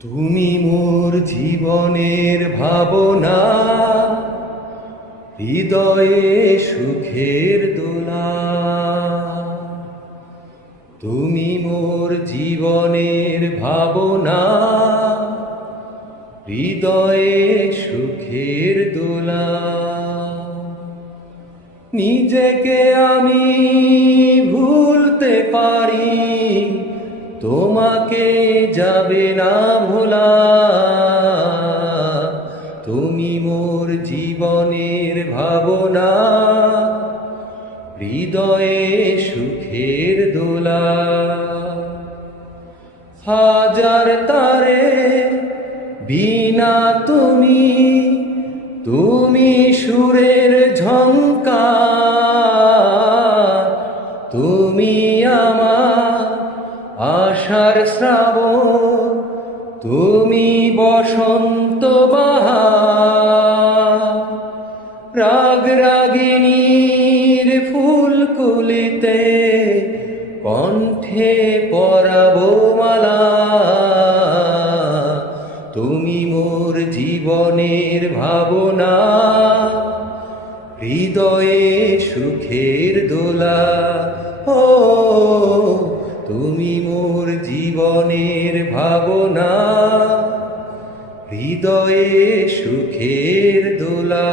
তুমি মোর জীবনের ভাবনা, হৃদয়ে সুখের দোলা। তুমি মোর জীবনের ভাবনা, হৃদয়ে সুখের দোলা। নিজেকে আমি ভুলতে পারি, তোমাকে যাবে না ভোলা। তুমি মোর জীবনের ভাবনা, হৃদয়ে সুখের দোলা। হাজার তারে বিনা তুমি, তুমি সুরের ঝংকার। তুমি আমার আশার শ্রাবণ, তুমি বসন্ত বাহার। রাগ রাগিনীর ফুলকুলিতে কণ্ঠে পরাবো মালা। তুমি মোর জীবনের ভাবনা, হৃদয়ে সুখের দোলা। ও তুমি মোর জীবনের ভাবনা, হৃদয়ে সুখের দোলা।